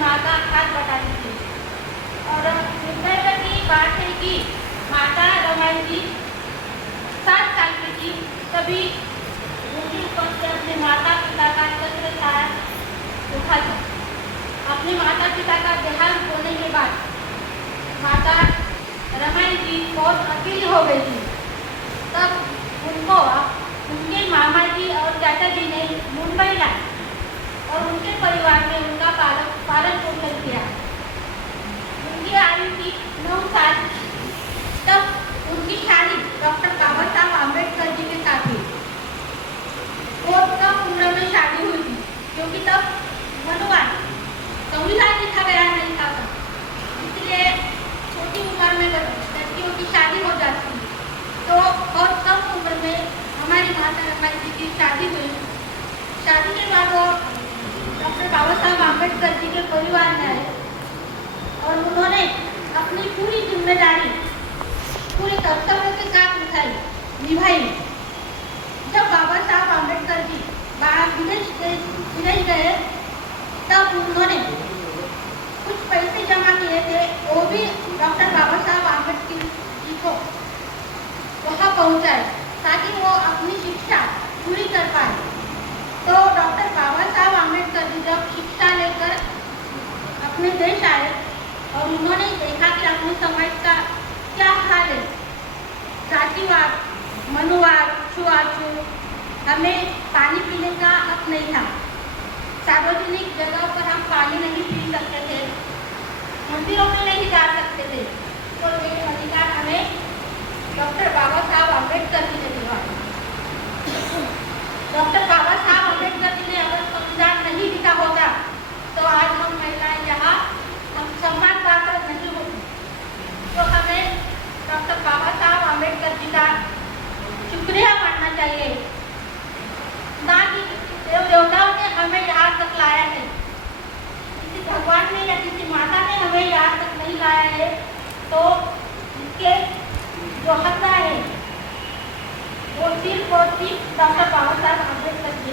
माँ का हाथ बटाती थी। और निर्भय की बात है कि माता रमाई जी 7 साल की थी तभी उनकी ऊपर से अपने माता पिता का छत्र छाया उठा था। अपने माता पिता का देहांत होने के बाद माता रमाई जी बहुत अकेली हो गई थी। तब उनको उनके मामा जी और चाचा जी ने मुंबई लाए और उनके परिवार ने उनका पालन पोषण किया। उनकी आयु थी 9 साल। तब उनकी शादी डॉक्टर बाबा साहब आम्बेडकर जी के साथ हुई। बहुत कम उम्र में शादी हुई थी क्योंकि तब मनुवाद संविधान लिखा गया नहीं था, इसलिए छोटी उम्र में लड़कियों की शादी हो जाती थी। तो बहुत कम उम्र में हमारी माता रमाई जी की शादी हुई। शादी के बाद वो डॉक्टर बाबा साहब आम्बेडकर जी के परिवार में आए और उन्होंने अपनी पूरी जिम्मेदारी पूरे कर्तव्य के साथ निभाई। जब बाबा साहब आम्बेडकर जी बाहर विदेश गए तब उन्होंने कुछ पैसे जमा किए थे, वो भी डॉक्टर बाबा साहब आम्बेडकर जी को वहाँ पहुँचाए ताकि वो अपनी शिक्षा पूरी कर पाए। तो डॉक्टर बाबा साहब आम्बेडकर जी जब शिक्षा लेकर अपने देश आए और उन्होंने देखा कि अपने समाज का क्या हाल है, जातिवाद, मनुवाद, छुआछूत, हमें पानी पीने का हक नहीं था, सार्वजनिक जगह पर हम पानी नहीं पी सकते थे, मंदिरों में नहीं जा सकते थे, तो ये अधिकार हमें डॉक्टर बाबा साहब आम्बेडकर जी ने दिया। डॉक्टर बाबा साहब आम्बेडकर जी ने अगर संविधान नहीं लिखा होता तो आज हम महिलाएं यहाँ हम सम्मान पाकर नहीं होती। तो हमें डॉक्टर बाबा साहब आम्बेडकर जी का शुक्रिया मानना चाहिए, ना कि देव देवताओं ने हमें यहाँ तक लाया है। किसी भगवान ने या किसी माता ने हमें यहाँ तक नहीं लाया है, तो इसके जो हकदार है वो सिर्फ और सिर्फ डॉक्टर बाबा साहब आम्बेडकर जी।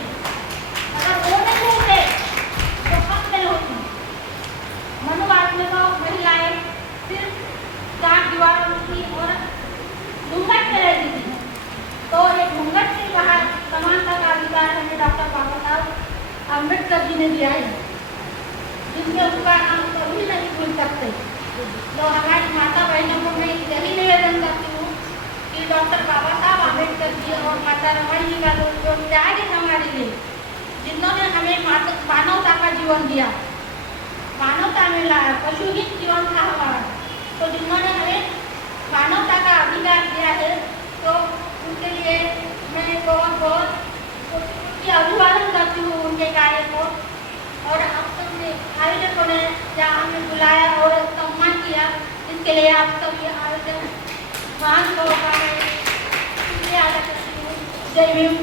अगर वो नहीं होते तो हम नहीं होती। मनुवाद में तो महिलाएं सिर्फ 4 दीवारों की और घूंघट में रहती थी, तो ये घूंघट से बाहर समानता का अधिकार हमें डॉक्टर बाबा साहब आम्बेडकर जी ने दिया है, जिनके उपकार हम कभी नहीं भूल सकते। तो हमारी माता बहनों को मैं यही निवेदन करती हूँ कि डॉक्टर बाबा साहब आम्बेडकर जी और माता रमाई जी का जो त्याग है हमारे लिए, जिन्होंने हमें मानवता का जीवन दिया, मानवता में लाया, पशुहीन जीवन था हमारा, तो जिन्होंने हमें मानवता का अधिकार दिया है, तो उनके लिए मैं बहुत बहुत अभिवादन करती हूँ उनके कार्य को। और आप सबने आयोजकों ने जहाँ हमें बुलाया और सम्मान किया, इसके लिए आप सब ये आयोजन महान लोगों का मैं शुक्रिया अदा करती हूँ। जय भीम।